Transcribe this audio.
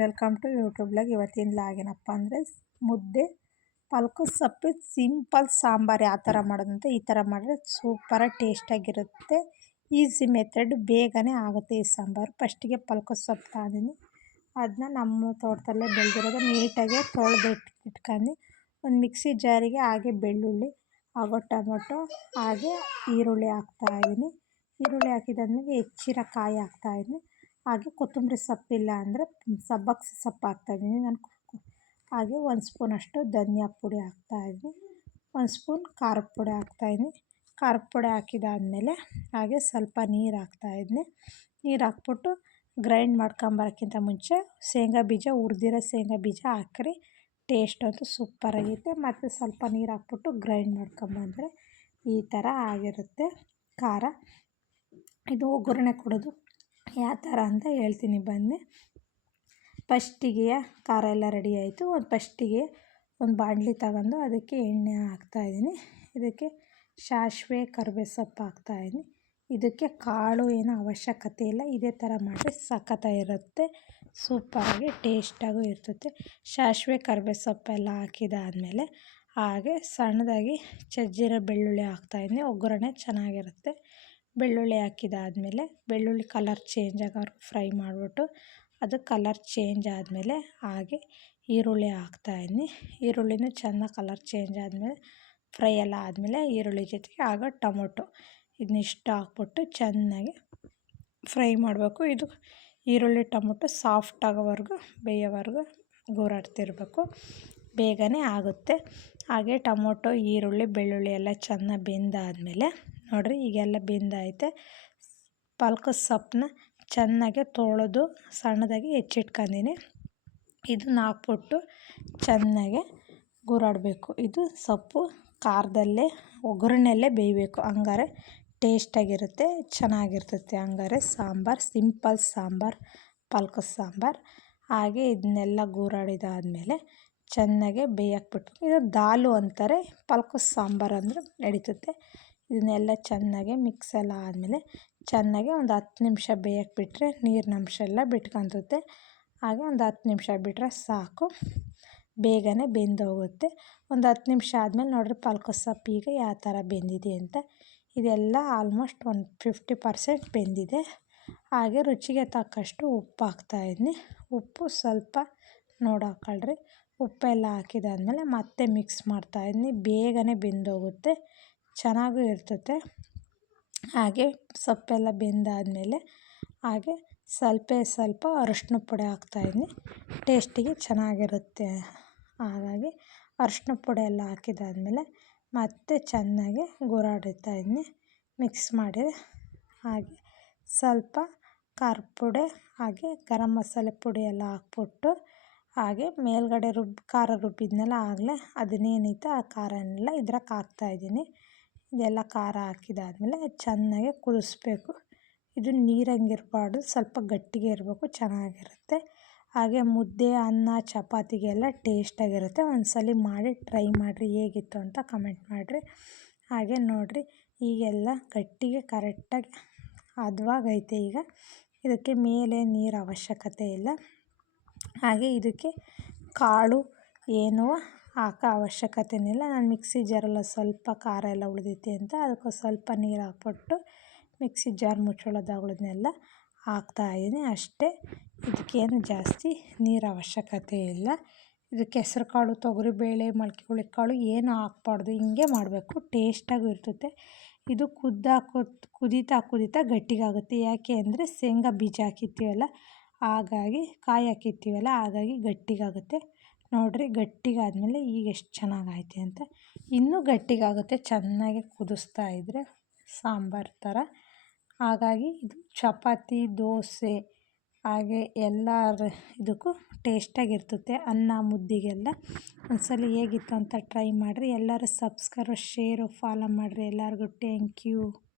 Welcome to YouTube log. ಇವತ್ತಿನ log ಏನಪ್ಪ ಅಂದರೆ ಮುದ್ದೆ ಪಲ್ಕು ಸೊಪ್ಪು ಸಿಂಪಲ್ ಸಾಂಬಾರು ಯಾವ ಥರ ಮಾಡೋದಂತ ಈ ಥರ ಮಾಡಿದ್ರೆ ಸೂಪರಾಗಿ ಟೇಸ್ಟಾಗಿರುತ್ತೆ. ಈಸಿ ಮೆಥಡ್, ಬೇಗನೆ ಆಗುತ್ತೆ ಈ ಸಾಂಬಾರು. ಫಸ್ಟಿಗೆ ಪಲ್ಕು ಸೊಪ್ಪು ತಂದಿನಿ, ಅದನ್ನ ನಮ್ಮ ತೋಟದಲ್ಲೇ ಬೆಳೆದಿರೋದು ನೀಟಾಗಿ ತೊಳೆದು ಇಟ್ಕೊಂಡು ಒಂದು ಮಿಕ್ಸಿ ಜಾರಿಗೆ ಹಾಗೆ ಬೆಳ್ಳುಳ್ಳಿ ಹಾಗೂ ಟೊಮೊಟೊ ಹಾಗೆ ಈರುಳ್ಳಿ ಹಾಕ್ತಾಯಿದ್ದೀನಿ. ಈರುಳ್ಳಿ ಹಾಕಿದಾದ್ಮೇಲೆ ಹೆಚ್ಚಿರೋ ಕಾಯಿ ಹಾಕ್ತಾಯಿದ್ದೀನಿ. ಹಾಗೆ ಕೊತ್ತಂಬರಿ ಸೊಪ್ಪಿಲ್ಲ ಅಂದರೆ ಸಬ್ಬಕ್ಕಿ ಸೊಪ್ಪು ಹಾಕ್ತಾಯಿದ್ದೀನಿ ನಾನು. ಹಾಗೆ 1 ಸ್ಪೂನಷ್ಟು ಧನಿಯಾ ಪುಡಿ ಹಾಕ್ತಾಯಿದ್ದೀನಿ, 1 ಸ್ಪೂನ್ ಖಾರದ ಪುಡಿ ಹಾಕ್ತಾಯಿದ್ದೀನಿ. ಖಾರದ ಪುಡಿ ಹಾಕಿದಾದಮೇಲೆ ಹಾಗೆ ಸ್ವಲ್ಪ ನೀರು ಹಾಕ್ತಾಯಿದ್ದೀನಿ. ನೀರು ಹಾಕ್ಬಿಟ್ಟು ಗ್ರೈಂಡ್ ಮಾಡ್ಕೊಂಬರೋಕ್ಕಿಂತ ಮುಂಚೆ ಶೇಂಗಾ ಬೀಜ, ಹುರಿದಿರೋ ಶೇಂಗಾ ಬೀಜ ಹಾಕ್ರಿ, ಟೇಸ್ಟ್ ಅಂತೂ ಸೂಪರಾಗಿರುತ್ತೆ. ಮತ್ತು ಸ್ವಲ್ಪ ನೀರು ಹಾಕ್ಬಿಟ್ಟು ಗ್ರೈಂಡ್ ಮಾಡ್ಕೊಂಬಂದರೆ ಈ ಥರ ಆಗಿರುತ್ತೆ ಖಾರ. ಇದು ಒಗ್ಗರಣೆ ಕೊಡೋದು ಯಾವ ಥರ ಅಂತ ಹೇಳ್ತೀನಿ ಬನ್ನಿ. ಫಸ್ಟಿಗೆ ಖಾರ ಎಲ್ಲ ರೆಡಿ ಆಯಿತು. ಫಸ್ಟಿಗೆ ಒಂದು ಬಾಣಲಿ ತಗೊಂಡು ಅದಕ್ಕೆ ಎಣ್ಣೆ ಹಾಕ್ತಾಯಿದ್ದೀನಿ. ಇದಕ್ಕೆ ಸಾಸಿವೆ ಕರಿಬೇವು ಸೊಪ್ಪು ಹಾಕ್ತಾಯಿದ್ದೀನಿ. ಇದಕ್ಕೆ ಕಾಳು ಏನೋ ಅವಶ್ಯಕತೆ ಇಲ್ಲ, ಇದೇ ಥರ ಮಾಡಿದ್ರೆ ಸಖತ್ತಾಗಿರುತ್ತೆ, ಸೂಪರಾಗಿ ಟೇಸ್ಟಾಗೂ ಇರ್ತದೆ. ಸಾಸಿವೆ ಕರಿಬೇವು ಸೊಪ್ಪೆಲ್ಲ ಹಾಕಿದಾದಮೇಲೆ ಹಾಗೆ ಸಣ್ಣದಾಗಿ ಜಜ್ಜಿರೋ ಬೆಳ್ಳುಳ್ಳಿ ಹಾಕ್ತಾಯಿದ್ದೀನಿ. ಒಗ್ಗರಣೆ ಚೆನ್ನಾಗಿರುತ್ತೆ. ಬೆಳ್ಳುಳ್ಳಿ ಹಾಕಿದಾದಮೇಲೆ ಬೆಳ್ಳುಳ್ಳಿ ಕಲರ್ ಚೇಂಜ್ ಆಗೋವರೆಗೂ ಫ್ರೈ ಮಾಡಿಬಿಟ್ಟು ಅದು ಕಲರ್ ಚೇಂಜ್ ಆದಮೇಲೆ ಹಾಗೆ ಈರುಳ್ಳಿ ಹಾಕ್ತಾಯಿದ್ದೀನಿ. ಈರುಳ್ಳಿನೂ ಚೆನ್ನಾಗಿ ಕಲರ್ ಚೇಂಜ್ ಆದಮೇಲೆ ಫ್ರೈ ಎಲ್ಲ ಆದಮೇಲೆ ಈರುಳ್ಳಿ ಜೊತೆಗೆ ಆಗ ಟೊಮೊಟೊ ಇದನ್ನಿಷ್ಟು ಹಾಕ್ಬಿಟ್ಟು ಚೆನ್ನಾಗಿ ಫ್ರೈ ಮಾಡಬೇಕು. ಇದು ಈರುಳ್ಳಿ ಟೊಮೊಟೊ ಸಾಫ್ಟ್ ಆಗೋವರೆಗೂ ಬೇಯೋವರೆಗೂ ಗೂರಾಡ್ತಿರ್ಬೇಕು, ಬೇಗನೆ ಆಗುತ್ತೆ. ಹಾಗೆ ಟೊಮೊಟೊ ಈರುಳ್ಳಿ ಬೆಳ್ಳುಳ್ಳಿ ಎಲ್ಲ ಚೆನ್ನಾಗಿ ಬೆಂದಾದಮೇಲೆ ನೋಡಿರಿ ಈಗೆಲ್ಲ ಬೆಂದೈತೆ. ಪಲ್ಕು ಸೊಪ್ಪನ್ನ ಚೆನ್ನಾಗಿ ತೊಳೆದು ಸಣ್ಣದಾಗಿ ಹೆಚ್ಚಿಟ್ಕೊಂಡಿನಿ. ಇದನ್ನ ಹಾಕ್ಬಿಟ್ಟು ಚೆನ್ನಾಗೆ ಗೂರಾಡಬೇಕು. ಇದು ಸೊಪ್ಪು ಖಾರದಲ್ಲೇ ಒಗ್ಗರಣೆಯಲ್ಲೇ ಬೇಯಬೇಕು, ಹಂಗಾರೆ ಟೇಸ್ಟಾಗಿರುತ್ತೆ, ಚೆನ್ನಾಗಿರ್ತೈತೆ. ಹಂಗಾರೆ ಸಾಂಬಾರು ಸಿಂಪಲ್ ಸಾಂಬಾರು, ಪಲ್ಕು ಸಾಂಬಾರು. ಹಾಗೆ ಇದನ್ನೆಲ್ಲ ಗೂರಾಡಿದಾದಮೇಲೆ ಚೆನ್ನಾಗೆ ಬೇಯಕ್ಕೆ ಬಿಟ್ಟು, ಇದು ದಾಲು ಅಂತಾರೆ, ಪಲ್ಕು ಸಾಂಬಾರು ಅಂದರೆ ನಡೀತದೆ. ಇದನ್ನೆಲ್ಲ ಚೆನ್ನಾಗಿ ಮಿಕ್ಸ್ ಎಲ್ಲ ಆದಮೇಲೆ ಚೆನ್ನಾಗಿ ಒಂದು 10 ನಿಮಿಷ ಬೇಯಕ್ಕೆ ಬಿಟ್ಟರೆ ನೀರಿನ ಅಂಶ ಎಲ್ಲ ಬಿಟ್ಕೊತದೆ. ಹಾಗೆ ಒಂದು 10 ನಿಮಿಷ ಬಿಟ್ಟರೆ ಸಾಕು, ಬೇಗನೆ ಬೆಂದೋಗುತ್ತೆ. ಒಂದು 10 ನಿಮಿಷ ಆದಮೇಲೆ ನೋಡಿರಿ ಪಲ್ಕು ಸೊಪ್ಪು ಈಗ ಯಾವ ಥರ ಬೆಂದಿದೆ ಅಂತ. ಇದೆಲ್ಲ ಆಲ್ಮೋಸ್ಟ್ ಒಂದು 50% ಬೆಂದಿದೆ. ಹಾಗೆ ರುಚಿಗೆ ತಕ್ಕಷ್ಟು ಉಪ್ಪು ಹಾಕ್ತಾಯಿದ್ದೀನಿ. ಉಪ್ಪು ಸ್ವಲ್ಪ ನೋಡಿ ಹಾಕ್ಕೊಳ್ರಿ. ಉಪ್ಪೆಲ್ಲ ಹಾಕಿದಾದ್ಮೇಲೆ ಮತ್ತೆ ಮಿಕ್ಸ್ ಮಾಡ್ತಾಯಿದ್ದೀನಿ. ಬೇಗನೆ ಬೆಂದೋಗುತ್ತೆ, ಚೆನ್ನಾಗೂ ಇರ್ತದೆ. ಹಾಗೆ ಸೊಪ್ಪೆಲ್ಲ ಬೆಂದಾದಮೇಲೆ ಹಾಗೆ ಸ್ವಲ್ಪ ಅರಶಿನ ಪುಡಿ ಹಾಕ್ತಾಯಿದ್ದೀನಿ, ಟೇಸ್ಟಿಗೆ ಚೆನ್ನಾಗಿರುತ್ತೆ. ಹಾಗಾಗಿ ಅರಶಿನ ಪುಡಿ ಎಲ್ಲ ಹಾಕಿದಾದ್ಮೇಲೆ ಮತ್ತೆ ಚೆನ್ನಾಗಿ ಗೂರಾಡುತ್ತಾಯಿದ್ದೀನಿ, ಮಿಕ್ಸ್ ಮಾಡಿ. ಹಾಗೆ ಸ್ವಲ್ಪ ಖಾರದ ಪುಡಿ ಹಾಗೆ ಗರಂ ಮಸಾಲೆ ಪುಡಿ ಎಲ್ಲ ಹಾಕ್ಬಿಟ್ಟು ಹಾಗೆ ಮೇಲ್ಗಡೆ ಖಾರ ರುಬ್ಬಿದ್ನೆಲ್ಲ ಆಗಲೇ ಅದನ್ನೇನೈತೆ ಆ ಖಾರನೆಲ್ಲ ಇದ್ರಾಗ ಹಾಕ್ತಾಯಿದ್ದೀನಿ. ಇದೆಲ್ಲ ಖಾರ ಹಾಕಿದಾದ್ಮೇಲೆ ಚೆನ್ನಾಗಿ ಕುದಿಸ್ಬೇಕು. ಇದು ನೀರಂಗಿರಬಾರ್ದು, ಸ್ವಲ್ಪ ಗಟ್ಟಿಗೆ ಇರಬೇಕು, ಚೆನ್ನಾಗಿರುತ್ತೆ. ಹಾಗೆ ಮುದ್ದೆ, ಅನ್ನ, ಚಪಾತಿಗೆಲ್ಲ ಟೇಸ್ಟಾಗಿರುತ್ತೆ. ಒಂದ್ಸಲ ಮಾಡಿ ಟ್ರೈ ಮಾಡಿರಿ, ಹೇಗಿತ್ತು ಅಂತ ಕಮೆಂಟ್ ಮಾಡಿರಿ. ಹಾಗೆ ನೋಡಿರಿ ಈಗೆಲ್ಲ ಗಟ್ಟಿಗೆ ಕರೆಕ್ಟಾಗಿ ಹದವಾಗೈತೆ. ಈಗ ಇದಕ್ಕೆ ಮೇಲೆ ನೀರು ಅವಶ್ಯಕತೆ ಇಲ್ಲ. ಹಾಗೆ ಇದಕ್ಕೆ ಕಾಳು ಏನೂ ಹಾಕೋ ಅವಶ್ಯಕತೆನಿಲ್ಲ. ನಾನು ಮಿಕ್ಸಿ ಜಾರೆಲ್ಲ ಸ್ವಲ್ಪ ಖಾರ ಎಲ್ಲ ಉಳಿದೈತೆ ಅಂತ ಅದಕ್ಕೆ ಸ್ವಲ್ಪ ನೀರು ಹಾಕ್ಬಿಟ್ಟು ಮಿಕ್ಸಿ ಜಾರ್ ಮುಚ್ಚಳದಾಗಳನ್ನೆಲ್ಲ ಹಾಕ್ತಾಯಿದ್ದೀನಿ ಅಷ್ಟೇ. ಇದಕ್ಕೇನು ಜಾಸ್ತಿ ನೀರು ಅವಶ್ಯಕತೆ ಇಲ್ಲ. ಇದಕ್ಕೆ ಹೆಸ್ರು ಕಾಳು, ತೊಗರಿಬೇಳೆ, ಮೊಳಕೆ ಹುರುಳಿಕಾಳು ಏನೂ ಹಾಕ್ಬಾರ್ದು, ಹಿಂಗೆ ಮಾಡಬೇಕು, ಟೇಸ್ಟಾಗೂ ಇರ್ತದೆ. ಇದು ಕುದೀತಾ ಗಟ್ಟಿಗಾಗುತ್ತೆ. ಯಾಕೆ ಅಂದರೆ ಶೇಂಗಾ ಬೀಜ ಹಾಕಿರ್ತೀವಲ್ಲ, ಹಾಗಾಗಿ ಕಾಯಿ ಹಾಕಿರ್ತೀವಲ್ಲ, ಹಾಗಾಗಿ ಗಟ್ಟಿಗಾಗುತ್ತೆ. ನೋಡಿರಿ ಗಟ್ಟಿಗಾದಮೇಲೆ ಈಗ ಎಷ್ಟು ಚೆನ್ನಾಗೈತೆ ಅಂತ. ಇನ್ನೂ ಗಟ್ಟಿಗಾಗುತ್ತೆ ಚೆನ್ನಾಗಿ ಕುದಿಸ್ತಾ ಇದ್ದರೆ ಸಾಂಬಾರು ಥರ. ಹಾಗಾಗಿ ಇದು ಚಪಾತಿ, ದೋಸೆ ಹಾಗೆ ಎಲ್ಲರ ಇದಕ್ಕೂ ಟೇಸ್ಟಾಗಿರ್ತದೆ, ಅನ್ನ ಮುದ್ದೆಗೆಲ್ಲ. ಒಂದ್ಸಲ ಹೇಗಿತ್ತು ಅಂತ ಟ್ರೈ ಮಾಡಿರಿ. ಎಲ್ಲರೂ ಸಬ್ಸ್ಕ್ರೈಬ್, ಶೇರು, ಫಾಲೋ ಮಾಡಿರಿ. ಎಲ್ಲರಿಗೂ ಥ್ಯಾಂಕ್ ಯು.